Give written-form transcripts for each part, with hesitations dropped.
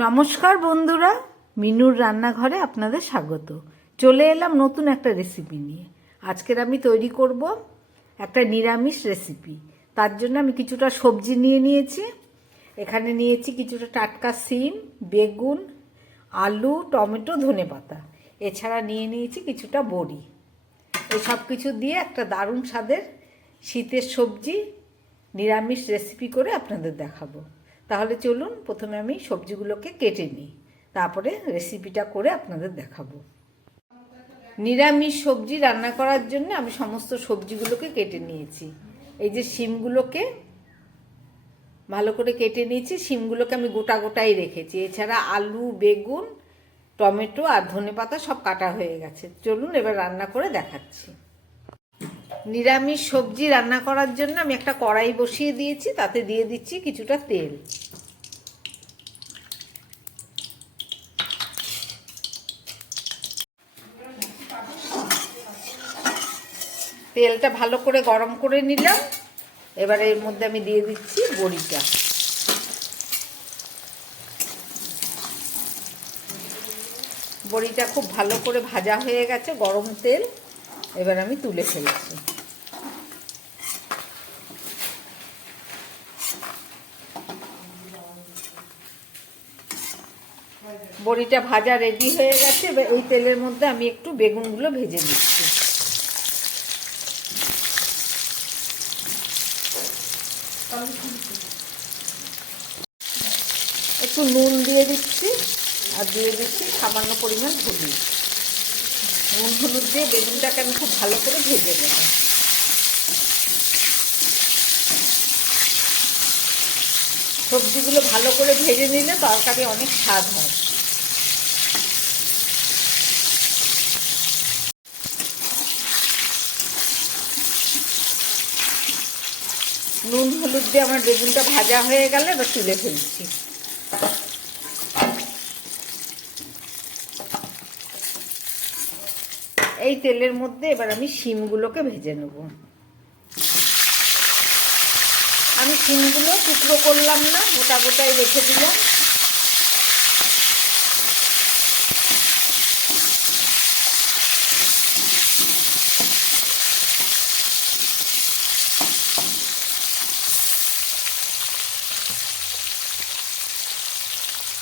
নমস্কার বন্ধুরা, মিনুর রান্নাঘরে আপনাদের স্বাগত। চলে এলাম নতুন একটা রেসিপি নিয়ে। আজকের আমি তৈরি করব একটা নিরামিষ রেসিপি। তার জন্য আমি কিছুটা সবজি নিয়ে নিয়েছি। এখানে নিয়েছি কিছুটা টাটকা সিম, বেগুন, আলু, টমেটো, ধনেপাতা। এছাড়া নিয়ে নিয়েছি কিছুটা বড়ি। এই সব কিছু দিয়ে একটা দারুণ স্বাদের শীতের সবজি নিরামিষ রেসিপি করে আপনাদের দেখাবো। তাহলে চলুন প্রথমে আমি সবজিগুলোকে কেটে নিই, তারপরে রেসিপিটা করে আপনাদের দেখাবো। নিরামিষ সবজি রান্না করার জন্য আমি সমস্ত সবজিগুলোকে কেটে নিয়েছি। এই যে শিমগুলোকে ভালো করে কেটে নিয়েছি, শিমগুলোকে আমি গোটা গোটাই রেখেছি। এছাড়া আলু, বেগুন, টমেটো আর ধনেপাতা সব কাটা হয়ে গেছে। চলুন এবার রান্না করে দেখাচ্ছি। নিরামিষ সবজি রান্না করার জন্য আমি একটা কড়াই বসিয়ে দিয়েছি, তাতে দিয়ে দিচ্ছি কিছুটা তেল। তেলটা ভালো করে গরম করে নিলাম। এবার এর মধ্যে আমি দিয়ে দিচ্ছি বড়িটা। বড়িটা খুব ভালো করে ভাজা হয়ে গেছে, গরম তেল। এবার আমি তুলে ফেলছি। বড়িটা ভাজা রেডি হয়ে গেছে। এবার এই তেলের মধ্যে আমি একটু বেগুনগুলো ভেজে নিচ্ছি। একটু নুন দিয়ে দিচ্ছি আর দিয়ে দিচ্ছি সামান্য পরিমাণ হলুদ। নুন হলুদ দিয়ে বেগুনটাকে আমি খুব ভালো করে ভেজে নেব। সবজিগুলো ভালো করে ভেজে নিলে তরকারি অনেক স্বাদ হয়। নুন হলুদ দিয়ে আমার বেগুনটা ভাজা হয়ে গেলে এবার তুলে ফেলছি। এই তেলের মধ্যে এবার আমি শিমগুলোকে ভেজে নেব। আমি শিমগুলো টুকরো করলাম না, গোটা গোটাই রেখে দিলাম।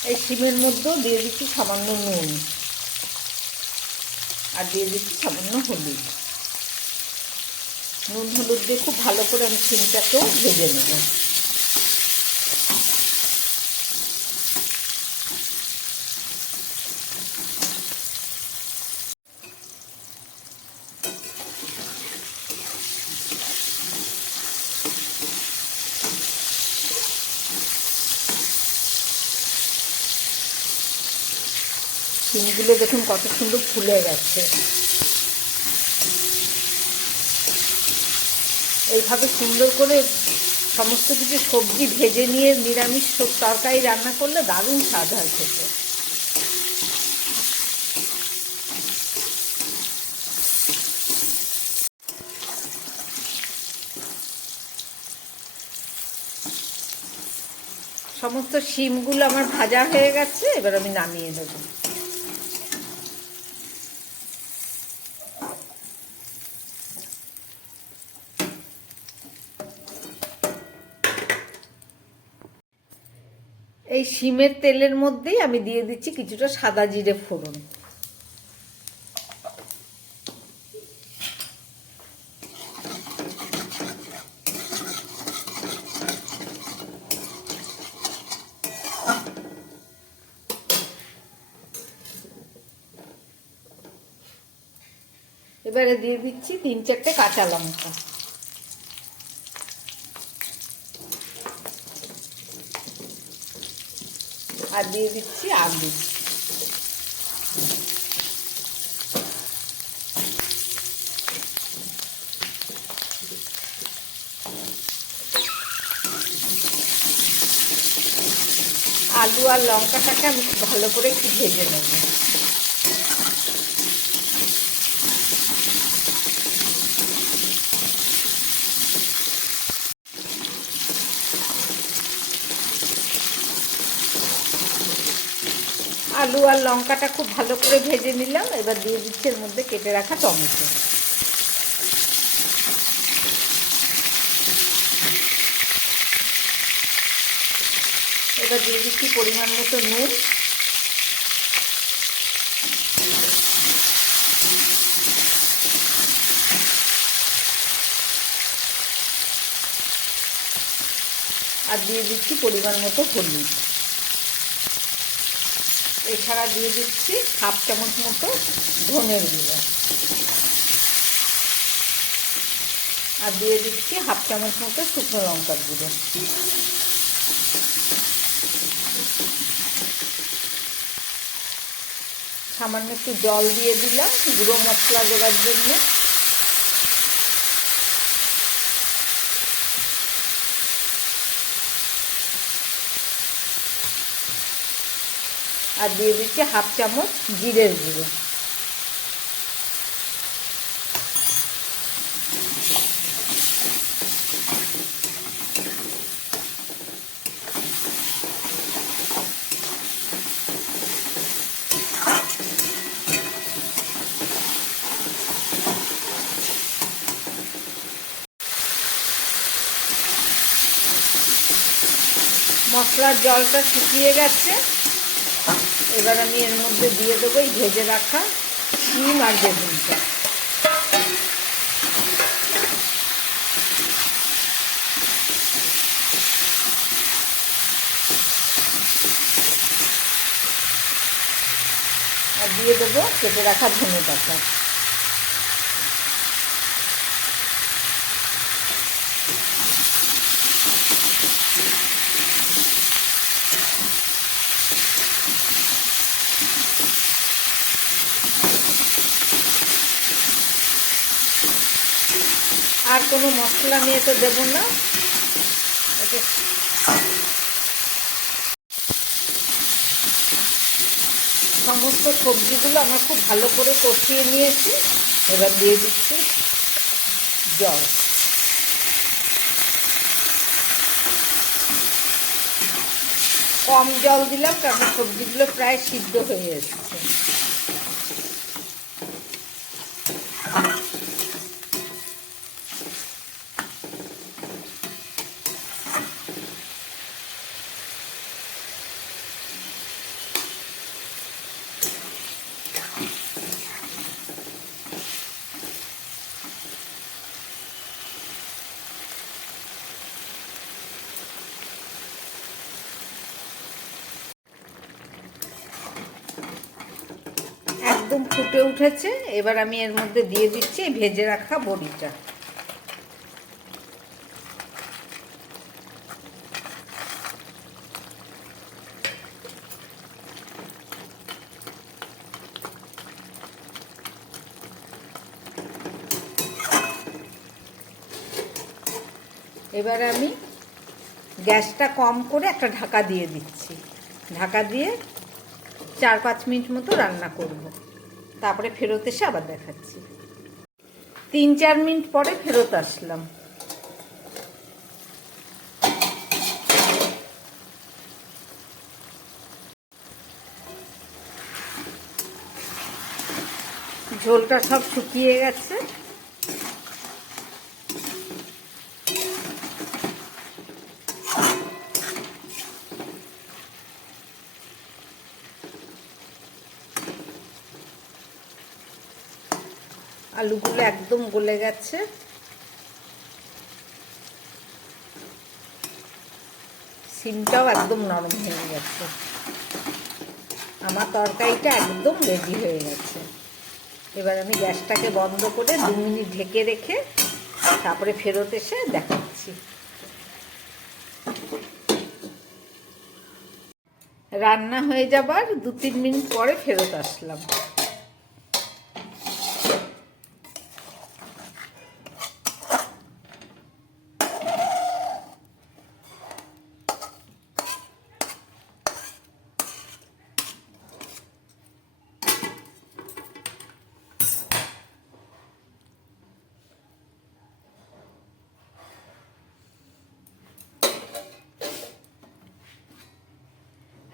এই শিমের মধ্যেও দিয়ে দিচ্ছি সামান্য নুন আর দিয়ে দিচ্ছি সামান্য হলুদ। নুন হলুদ দিয়ে খুব ভালো করে আমি শিমটাকেও ভেজে নেব। শিমগুলো দেখুন কত সুন্দর ফুলে গেছে। এইভাবে সুন্দর করে সমস্ত কিছু সবজি ভেজে নিয়ে নিরামিষ তরকারি রান্না করলে দারুণ স্বাদ হয় খেতে। সমস্ত শিমগুলো আমার ভাজা হয়ে গেছে, এবার আমি নামিয়ে দেবো। এই শিমের তেলের মধ্যেই আমি দিয়ে দিচ্ছি কিছুটা সাদা জিরে ফোড়ন। এবারে দিয়ে দিচ্ছি 3-4টে কাঁচা লঙ্কা। আর দিয়ে দিচ্ছি আলু। আলু আর লঙ্কাটাকে আমি খুব ভালো করে একটু ভেজে নেব। আলু আর লঙ্কাটা খুব ভালো করে ভেজে নিলাম। এবার দিয়ে দিচ্ছি এর মধ্যে কেটে রাখা টমেটো। এবার দিয়ে দিচ্ছি পরিমাণ মতো নুন, আর দিয়ে দিচ্ছি পরিমাণ মতো হলুদ। এছাড়া দিয়ে দিচ্ছি হাফ চামচ মতো ধনের গুঁড়ো, আর দিয়ে দিচ্ছি হাফ চামচ মতো শুকনো লঙ্কার গুঁড়ো। সামান্য একটু জল দিয়ে দিলাম গুঁড়ো মশলা দেওয়ার জন্য। আর দিয়ে দিচ্ছি হাফ চামচ জিরের গুঁড়ো। মশলার জলটা শুকিয়ে গেছে। এবার আমি এর মধ্যে দিয়ে দেবো এই ভেজে রাখা শিম আর বেগুনটা। আর দিয়ে দেবো কেটে রাখা ধনে পাতা। আর কোনো মশলা নিয়ে তো দেবো না। সমস্ত সবজিগুলো আমার খুব ভালো করে কষিয়ে নিয়েছি। এবার দিয়ে দিচ্ছি জল। কম জল দিলাম কারণ সবজিগুলো প্রায় সিদ্ধ হয়ে এসেছে। একদম ফুটে উঠেছে। এবার আমি এর মধ্যে দিয়ে দিচ্ছি ভেজে রাখা বড়িটা। এবার আমি গ্যাসটা কম করে একটা ঢাকা দিয়ে দিচ্ছি। ঢাকা দিয়ে 4-5 মিনিট মতো রান্না করব। তারপরে ফেরত এসে আবার দেখাচ্ছি। 3-4 মিনিট পরে ফেরত আসলাম। ঝোলটা সব শুকিয়ে গেছে। আলুগুলো একদম গলে গেছে। সিমটাও একদম নরম হয়ে গেছে। আমার তরকারিটা একদম রেডি হয়ে গেছে। এবার আমি গ্যাসটাকে বন্ধ করে 2 মিনিট ঢেকে রেখে তারপরে ফেরত এসে দেখাচ্ছি। রান্না হয়ে যাবার 2-3 মিনিট পরে ফেরত আসলাম।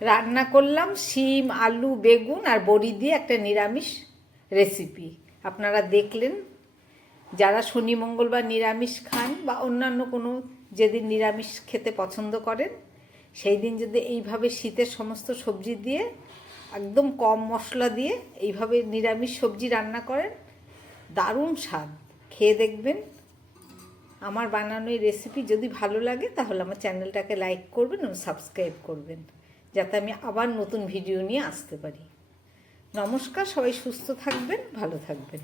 রান্না করলাম শিম, আলু, বেগুন আর বড়ি দিয়ে একটা নিরামিষ রেসিপি। আপনারা দেখলেন। যারা শনি মঙ্গলবার নিরামিষ খান বা অন্যান্য কোনো যেদিন নিরামিষ খেতে পছন্দ করেন, সেই দিন যদি এইভাবে শীতের সমস্ত সবজি দিয়ে একদম কম মশলা দিয়ে এইভাবে নিরামিষ সবজি রান্না করেন, দারুণ স্বাদ। খেয়ে দেখবেন। আমার বানানো এই রেসিপি যদি ভালো লাগে তাহলে আমার চ্যানেলটাকে লাইক করবেন এবং সাবস্ক্রাইব করবেন, যাতে আমি আবার নতুন ভিডিও নিয়ে আসতে পারি। নমস্কার, সবাই সুস্থ থাকবেন, ভালো থাকবেন।